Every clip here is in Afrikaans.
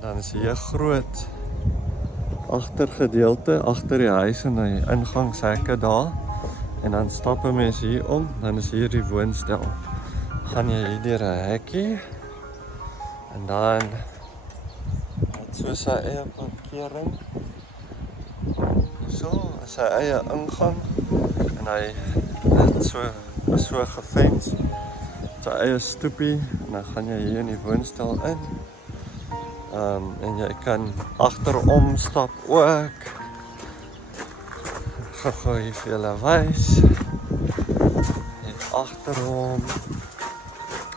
Dan is hier 'n groot agtergedeelte agter die huis en die ingangshekke daar. En dan stap 'n mens hier om, dan is hier die woonstel. Gaan jy hier deur 'n hekkie en dan het so sy eie parkering. So, sy eie ingang en hy het so gefens. Sy eie stoepie en dan gaan jy hier in die woonstel in. En jy kan agterom stap ook. Gou hier vir julle wys. Hier agterom.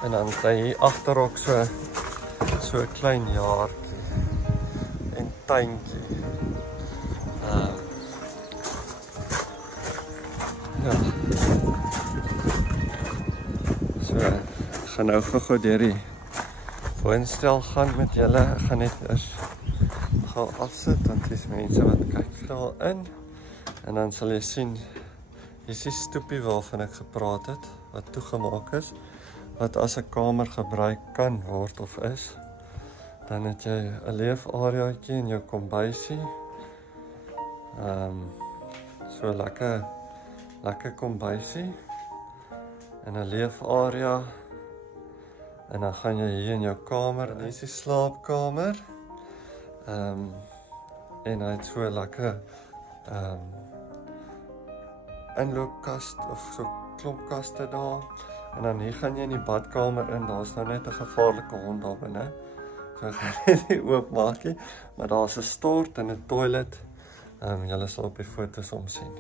En dan kry jy agter ook so 'n klein jaartjie en tuintjie. Ja. So, ek gaan nou gou deur die woonstel gaan met julle. Ek gaan net eers gou afsit want dis mense wat kyk daarin. En dan sal jy sien, hier is die stoepie waarvan ek gepraat het, wat toegemaak is, wat as 'n kamer gebruik kan word of is. Dan het jy 'n leefareaatjie in jou kombuisie. So lekker kombuisie en 'n leefarea. En dan gaan jy hier in jou kamer, hier is die slaapkamer. En hy het so lekker inloopkast of so klopkaste daar. En dan hier gaan jy in die badkamer in, daar's nou net 'n gevaarlike hond daar binne. So ek gaan net nie oopmaak nie, maar daar's 'n stort en 'n toilet. Julle sal op die foto's omsien.